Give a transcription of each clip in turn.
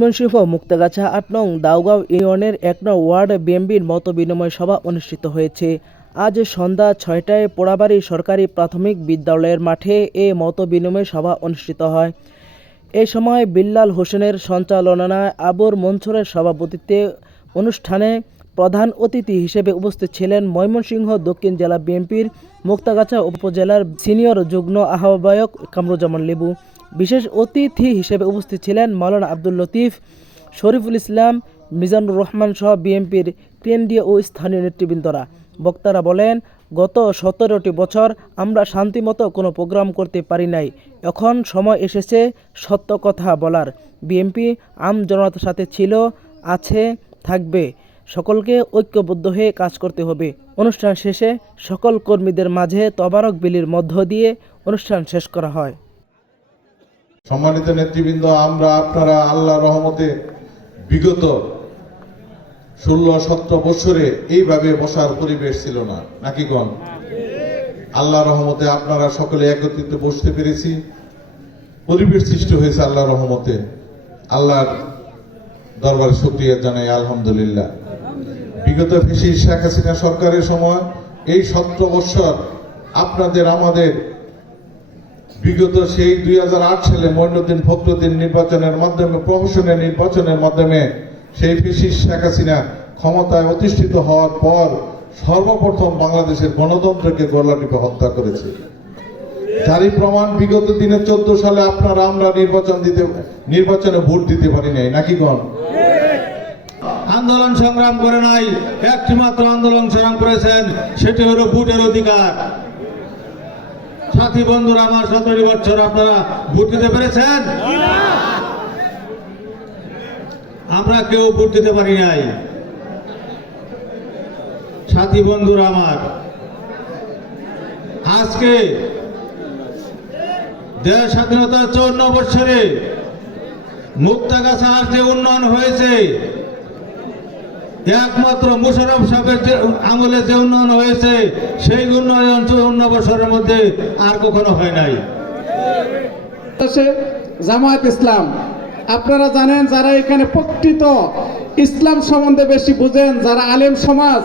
ময়মনসিংহ মুক্তাগাছা আট নং দাউগাঁও ইউনিয়নের এক নং ওয়ার্ড বিএমবির মত বিনিময় সভা অনুষ্ঠিত হয়েছে। আজ সন্ধ্যা ছয়টায় পোড়াবাড়ি সরকারি প্রাথমিক বিদ্যালয়ের মাঠে এ মত বিনিময় সভা অনুষ্ঠিত হয়। এ সময় বিল্লাল হোসেনের সঞ্চালনায় আবুর মনসুরের সভাপতিত্বে অনুষ্ঠানে প্রধান অতিথি হিসেবে উপস্থিত ছিলেন ময়মনসিংহ দক্ষিণ জেলা বিএনপির মুক্তাগাছা উপজেলার সিনিয়র যুগ্ম আহ্বায়ক কামরুজ্জামান লেবু। বিশেষ অতিথি হিসেবে উপস্থিত ছিলেন মাওলানা আব্দুল লতিফ, শরীফুল ইসলাম, মিজানুর রহমান সহ বিএনপির কেন্দ্রীয় ও স্থানীয় নেতৃবৃন্দরা। বক্তারা বলেন, গত সতেরোটি বছর আমরা শান্তিমতো কোনো প্রোগ্রাম করতে পারি নাই। এখন সময় এসেছে সত্য কথা বলার। বিএনপি আম জনতার সাথে ছিল, আছে, থাকবে। সকলকে ঐক্যবদ্ধ হয়ে কাজ করতে হবে। অনুষ্ঠান শেষে সকল কর্মীদের মাঝে তবারক বিলির মধ্য দিয়ে অনুষ্ঠান শেষ করা হয়। সম্মানিত নেতৃবৃন্দ, আমরা আপনারা আল্লাহ রহমতে বিগত ষোলো সতেরো বছরে এইভাবে বসার পরিবেশ ছিল না। নাকি গণ আল্লাহ রহমতে আপনারা সকলে একত্রিত বসতে পেরেছি। পরিবেশ সৃষ্টি হয়েছে আল্লাহ রহমতে। আল্লাহর দরবারে শুক্রিয়া জানাই, আলহামদুলিল্লাহ। বিগত ফেসি শেখ হাসিনা সরকারের সময় এই সতেরো বছর আপনাদের, আমাদের বিগত সেই দুই হাজার আট সালে মইনুদ্দিন ফখরুদ্দিন নির্বাচনের মাধ্যমে, প্রহসনের নির্বাচনের মাধ্যমে সেই ফেসিস শেখ হাসিনা ক্ষমতায় অধিষ্ঠিত হওয়ার পর সর্বপ্রথম বাংলাদেশের গণতন্ত্রকে গলাটিপে হত্যা করেছে। তারই প্রমাণ বিগত দিনে চোদ্দ সালে আপনারা আমরা নির্বাচন দিতে, নির্বাচনে ভোট দিতে পারি নাই, নাকি গণ আন্দোলন সংগ্রাম করে নাই একটি মাত্র আন্দোলন সংগ্রাম করেছেন, সেটি হলো ভোটের অধিকার। সাথী বন্ধুরা, আমার সতেরো বছর, আপনারা ভোট দিতে পেরেছেন? আমরা কেউ ভোট দিতে পারি নাই। সাথী বন্ধুরা আমার, আজকে দেশ স্বাধীনতার চৌন্ন বছরে মুক্তাগাছার যে উন্নয়ন হয়েছে। একমাত্র মুশারফ সাহেবের যে আমলে যে উন্নয়ন হয়েছে, সেই উন্নয়ন চৌন্ন বছরের মধ্যে আর কখনো হয় নাই। জামায়াত ইসলাম, আপনারা জানেন যারা এখানে প্রকৃত ইসলাম সম্বন্ধে বেশি বুঝেন, যারা আলেম সমাজ,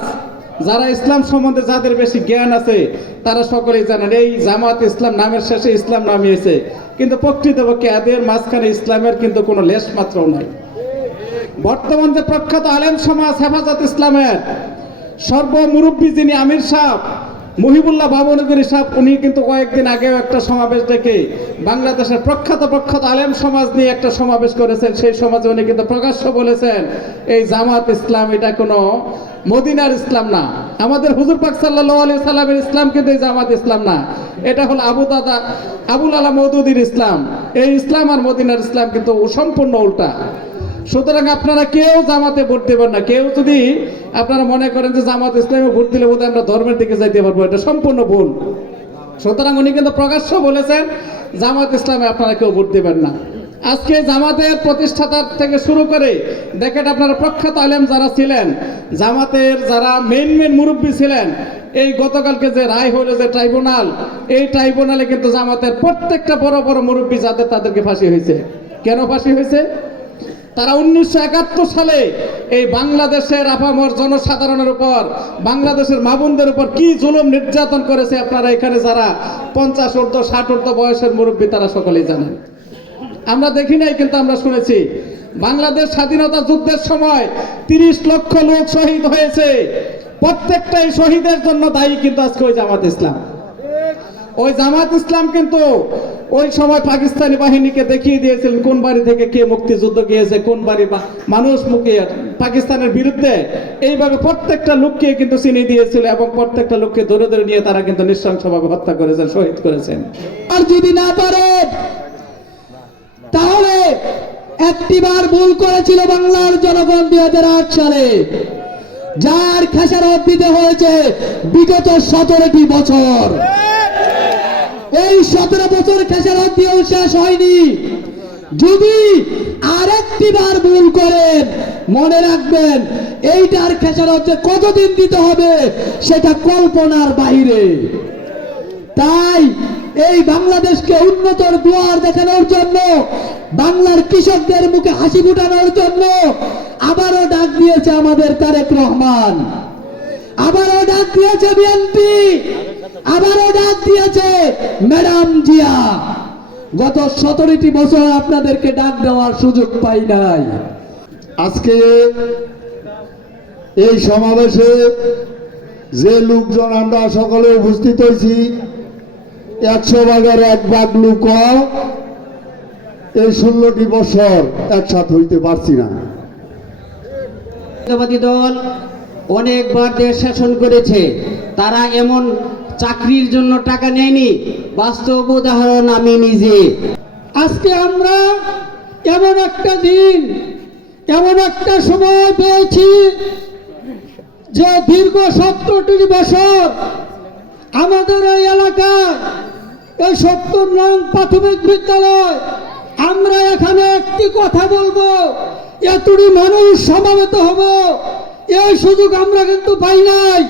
যারা ইসলাম সম্বন্ধে যাদের বেশি জ্ঞান আছে, তারা সকলেই জানেন, এই জামাত ইসলাম নামের শেষে ইসলাম নামিয়েছে। কিন্তু প্রকৃতপক্ষে এদের মাঝখানে ইসলামের কিন্তু কোনো লেশ মাত্রও নাই। বর্তমান যে প্রখ্যাত আলেম সমাজ হেফাজত ইসলামের সর্বমুরব্বী যিনি আমির সাহ মহিবুল্লাহ বাবনগরী সাহ উনি কিন্তু কয়েকদিন আগেও একটা সমাবেশ ডেকে বাংলাদেশের প্রখ্যাত প্রখ্যাত আলেম সমাজ নিয়ে একটা সমাবেশ করেছেন। সেই সমাজে উনি কিন্তু প্রকাশ্য বলেছেন, এই জামাত ইসলাম, এটা কোনো মদিনার ইসলাম না। আমাদের হুজুর পাক সাল্লাহ আলী সাল্লামের ইসলাম কিন্তু এই জামাত ইসলাম না। এটা হলো আবু দাদা, আবুল আলা মৌদুদির ইসলাম। এই ইসলাম আর মদিনার ইসলাম কিন্তু সম্পূর্ণ উল্টা। সুতরাং আপনারা কেউ জামাতে ভোট দেবেন না। কেউ যদি আপনারা মনে করেন যে জামাত ইসলামে ভোট দিলে বোধহয় আমরা ধর্মের দিকে যাইতে পারব, এটা সম্পূর্ণ ভুল। সুতরাং উনি কিন্তু প্রকাশ্য বলেছেন, জামাত ইসলামে আপনারা কেউ ভোট দেবেন না। আজকে জামাতের প্রতিষ্ঠাতার থেকে শুরু করে, দেখেন আপনারা প্রখ্যাত আলেম যারা ছিলেন, জামাতের যারা মেন মেন মুরব্বী ছিলেন, এই গতকালকে যে রায় হলো যে ট্রাইব্যুনাল, এই ট্রাইব্যুনালে কিন্তু জামাতের প্রত্যেকটা বড় বড় মুরব্বী যাদের তাদেরকে ফাঁসি হয়েছে। কেন ফাঁসি হয়েছে? তারা উনিশশো একাত্তর সালে এই বাংলাদেশের আপামর জনসাধারণের উপর, বাংলাদেশের মাবুনদের উপর কি জুলুম নির্যাতন করেছে আপনারা এখানে যারা পঞ্চাশ ঊর্ধ্ব, ষাট ঊর্ধ্ব বয়সের মুরব্বী তারা সকলেই জানেন। আমরা দেখি নাই, কিন্তু আমরা শুনেছি, বাংলাদেশ স্বাধীনতা যুদ্ধের সময় তিরিশ লক্ষ লোক শহীদ হয়েছে। প্রত্যেকটাই শহীদের জন্য দায়ী কিন্তু আজকে ওই জামাত ইসলাম। ওই জামাত ইসলাম কিন্তু ওই সময় পাকিস্তানি বাহিনীকে দেখিয়ে দিয়েছিলেন কোন বাড়ি থেকে কে মুক্তিযুদ্ধ গিয়েছে, কোন বাড়ি বা- মানুষ মুখিয়ে পাকিস্তানের বিরুদ্ধে। এইভাবে প্রত্যেকটা লোককে কিন্তু চিনি দিয়েছিল এবং প্রত্যেকটা লোককে ধরে ধরে নিয়ে তারা কিন্তু নৃশংসভাবে হত্যা করেছেন, শহীদ করেছেন। আর যদি না পারে, তাহলে একটিবার ভুল করেছিল বাংলার জনগণ দুই হাজার আট সালে। যার খেসারত দিতে হয়েছে বিগত সতেরোটি বছর। এই সতেরো বছর খেসারত দিয়েও শেষ হয়নি। যদি আরেকটি বার ভুল করেন, মনে রাখবেন, এইটার খেসারত যে কতদিন দিতে হবে, সেটা কল্পনার বাইরে তাই এই বাংলাদেশকে উন্নতর দুয়ার দেখানোর জন্য, বাংলার কৃষকদের মুখে হাসি ফুটানোর জন্য আবারও ডাক দিয়েছে আমাদের তারেক রহমান। আবারও ডাক দিয়েছে বিএনপি। আবারও ডাক দিয়েছে ম্যাডাম জিয়া গত সতেরোটি বছর আপনাদেরকে ডাক দেওয়ার সুযোগ পাই নাই। আজকে এই সমাবেশে যে লোকজন আমরা সকলে উপস্থিত হয়েছি একশো ভাগের এক ভাগ লোক এই ষোলোটি বছর একসাথে হইতে পারছি না। দল অনেকবার দেশ শাসন করেছে তারা এমন চাকরির জন্য টাকা নেয়নি। বাস্তব উদাহরণ আমি নিজে। আজকে আমরা এমন একটা দিন, এমন একটা সময় পেয়েছি যে দীর্ঘ সত্তরটি বছর আমাদের এই এলাকায়, এই সত্তর নং প্রাথমিক বিদ্যালয়, আমরা এখানে একটি কথা বলব, এতটি মানুষ সমাবেত হব, এই সুযোগ আমরা কিন্তু পাই নাই।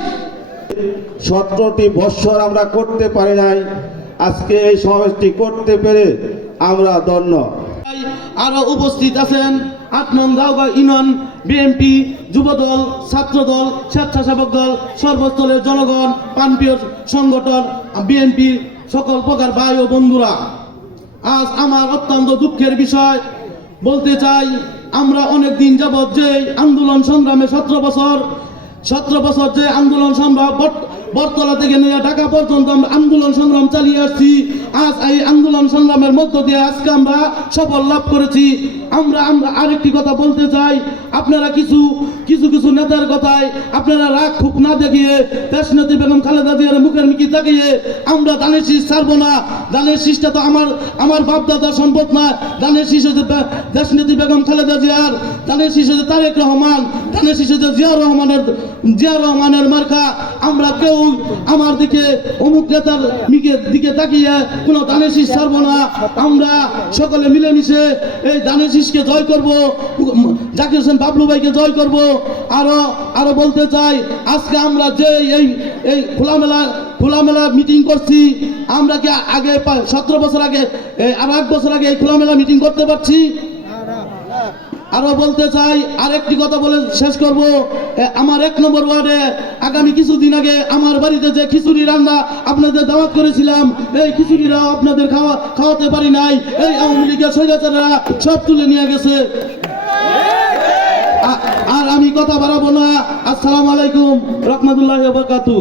সতেরোটি বৎসর আমরা করতে পারি নাই। আজকে এই সমাবেশটি করতে পেরে আমরা ধন্য। আরও উপস্থিত আছেন বিএনপি যুবদল, ছাত্রদল, স্বেচ্ছাসেবক দল জনগণ পানপ্রিয় সংগঠন বিএনপি সকল প্রকার ভাই ও বন্ধুরা। আজ আমার অত্যন্ত দুঃখের বিষয়, বলতে চাই, আমরা অনেক দিন যাবৎ যে আন্দোলন সংগ্রামে সতেরো বছর সতেরো বছর যে আন্দোলন সংগ্রাম বট- বটতলা থেকে নিয়ে ঢাকা পর্যন্ত আমরা আন্দোলন সংগ্রাম চালিয়ে আসছি। আজ এই আন্দোলন সংগ্রামের মধ্য দিয়ে আজকে আমরা সফল লাভ করেছি। আমরা আমরা আরেকটি কথা বলতে চাই। আপনারা কিছু কিছু কিছু নেতার কথায় আপনারা রাগ খুব না দেখিয়ে দেশ নেত্রী বেগম খালেদা জিয়ার মুখের মিকি তাকিয়ে আমরা দানের শীষ ছাড়বো না। দানের শীষটা তো আমার আমার বাপদাদার সম্পদ না। দানের শীষ হচ্ছে বে- দেশ নেত্রী বেগম খালেদা জিয়ার। দানের শীষ হচ্ছে তারেক রহমান। দানের শীষ হচ্ছে জিয়া রহমানের জিয়া রহমানের মার্কা। আমরা কেউ আমার দিকে, অমুক নেতার মিকে, দিকে তাকিয়ে কোনো দানের শীষ ছাড়বো না। আমরা সকলে মিলেমিশে এই দানের শীষকে জয় করব, জাকির হোসেন বাবলু ভাইকে জয় করব। আরও আরও বলতে চাই, আজকে আমরা যে এই এই খোলামেলা খোলামেলা মিটিং করছি, আমরা কি আগে সতেরো বছর আগে আর এক বছর আগে এই খোলামেলা মিটিং করতে পারছি? আরও বলতে চাই, আরেকটি কথা বলে শেষ করব। আমার এক নম্বর ওয়ার্ডে আগামী কিছুদিন আগে আমার বাড়িতে যে খিচুড়ি রান্না আপনাদের দাওয়াত করেছিলাম, এই খিচুড়িরাও আপনাদের খাওয়া, খাওয়াতে পারি নাই। এই আওয়ামী লীগের স্বৈরাচাররা সব তুলে নিয়ে গেছে। আর আমি কথা বাড়াবো না। আসসালামু আলাইকুম, রহমতুল্লাহ বারকাতু